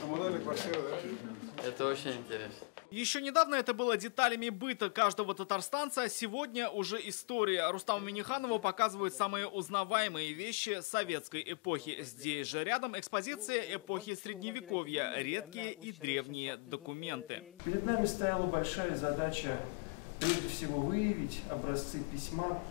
Коммунальная квартира, да? Это очень интересно. Еще недавно это было деталями быта каждого татарстанца, сегодня уже история. Рустаму Минниханову показывают самые узнаваемые вещи советской эпохи. Здесь же рядом экспозиция эпохи Средневековья, редкие и древние документы. Перед нами стояла большая задача прежде всего выявить образцы письма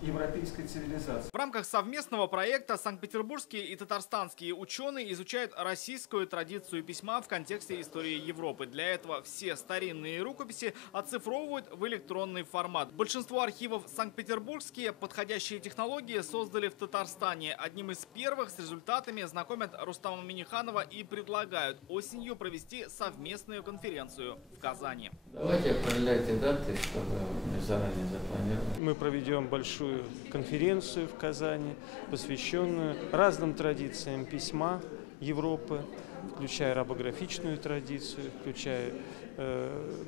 европейской цивилизации. В рамках совместного проекта санкт-петербургские и татарстанские ученые изучают российскую традицию письма в контексте истории Европы. Для этого все старинные рукописи оцифровывают в электронный формат. Большинство архивов санкт-петербургские подходящие технологии создали в Татарстане. Одним из первых с результатами знакомят Рустама Минниханова и предлагают осенью провести совместную конференцию в Казани. Давайте определяйте даты, чтобы мы заранее запланировали. Мы проведем большую конференцию в Казани, посвященную разным традициям письма Европы, включая рабографичную традицию, включая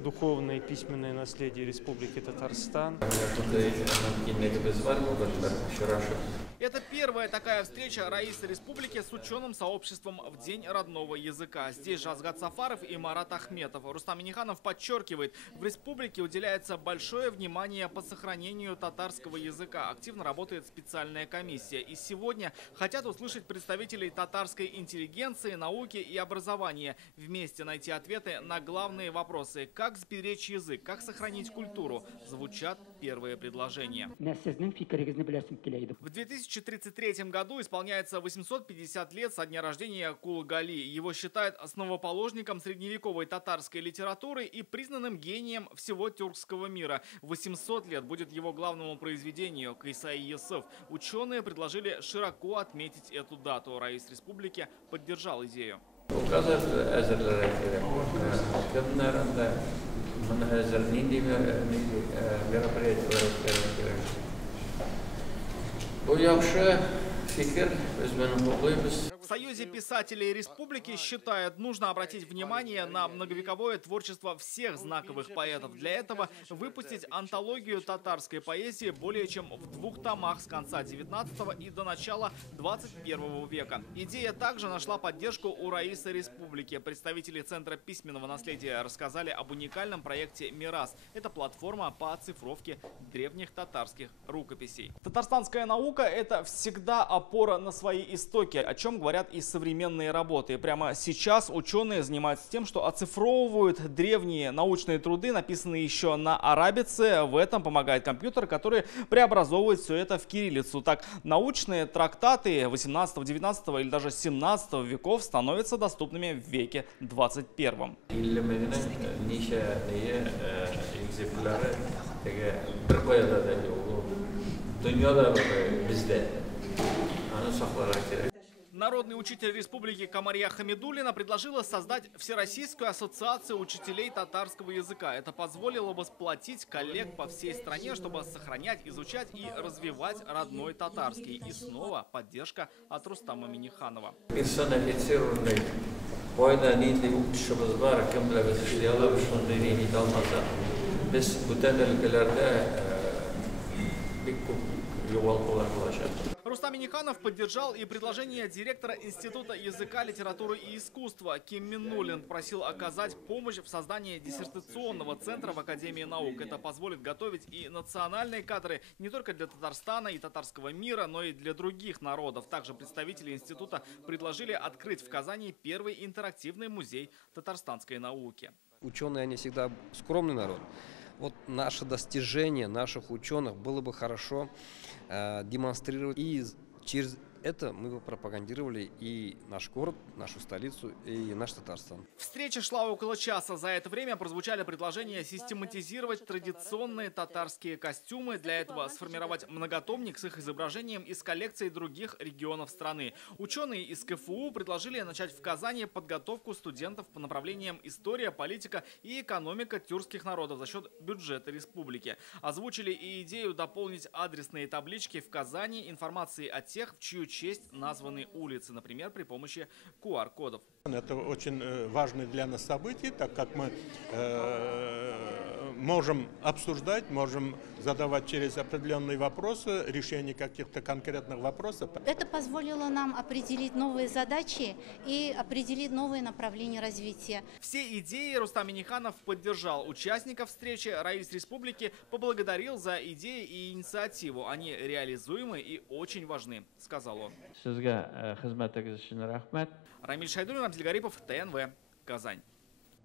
духовное и письменное наследие Республики Татарстан. Это первая такая встреча Раисы Республики с ученым сообществом в День родного языка. Здесь же Азгат Сафаров и Марат Ахметов. Рустам Минниханов подчеркивает, в республике уделяется большое внимание по сохранению татарского языка. Активно работает специальная комиссия. И сегодня хотят услышать представителей татарской интеллигенции, науки и образования. Вместе найти ответы на главные вопросы. Как сберечь язык, как сохранить культуру. Звучат первые предложения. В 2033 году исполняется 850 лет со дня рождения Кулгали. Его считают основоположником средневековой татарской литературы и признанным гением всего тюркского мира. 800 лет будет его главному произведению Кайсай-Юсуф. Ученые предложили широко отметить эту дату. Раис Республики поддержал идею. В Союзе писателей республики считают, нужно обратить внимание на многовековое творчество всех знаковых поэтов. Для этого выпустить антологию татарской поэзии более чем в 2 томах с конца 19 и до начала 21 века. Идея также нашла поддержку у Раисы Республики. Представители Центра письменного наследия рассказали об уникальном проекте «Мирас». Это платформа по оцифровке древних татарских рукописей. Татарстанская наука – это всегда опора на свои истоки, о чем говорят и современные работы. Прямо сейчас ученые занимаются тем, что оцифровывают древние научные труды, написанные еще на арабице. В этом помогает компьютер, который преобразовывает все это в кириллицу. Так, научные трактаты 18, 19 или даже 17 веков становятся доступными в веке 21. Народный учитель республики Камария Хамидуллина предложила создать Всероссийскую ассоциацию учителей татарского языка. Это позволило бы сплотить коллег по всей стране, чтобы сохранять, изучать и развивать родной татарский. И снова поддержка от Рустама Минниханова. Рустам Минниханов поддержал и предложение директора Института языка, литературы и искусства Ким Миннуллин. Просил оказать помощь в создании диссертационного центра в Академии наук. Это позволит готовить и национальные кадры не только для Татарстана и татарского мира, но и для других народов. Также представители института предложили открыть в Казани первый интерактивный музей татарстанской науки. Ученые, они всегда скромный народ. Вот наше достижение наших ученых было бы хорошо демонстрировать. И через это мы бы пропагандировали и наш город, нашу столицу, и наш Татарстан. Встреча шла около часа. За это время прозвучали предложения систематизировать традиционные татарские костюмы. Для этого сформировать многотомник с их изображением из коллекций других регионов страны. Ученые из КФУ предложили начать в Казани подготовку студентов по направлениям история, политика и экономика тюркских народов за счет бюджета республики. Озвучили и идею дополнить адресные таблички в Казани информацией о тех, в чью честь названы улицы, например, при помощи QR-кодов. Это очень важное для нас событие, так как мы можем обсуждать, можем задавать через определенные вопросы, решение каких-то конкретных вопросов. Это позволило нам определить новые задачи и определить новые направления развития. Все идеи Рустам Минниханов поддержал. Участников встречи Раис Республики поблагодарил за идеи и инициативу. Они реализуемы и очень важны, сказал он. Рамиль Шайдуллин, Абдельгарипов, ТНВ, Казань.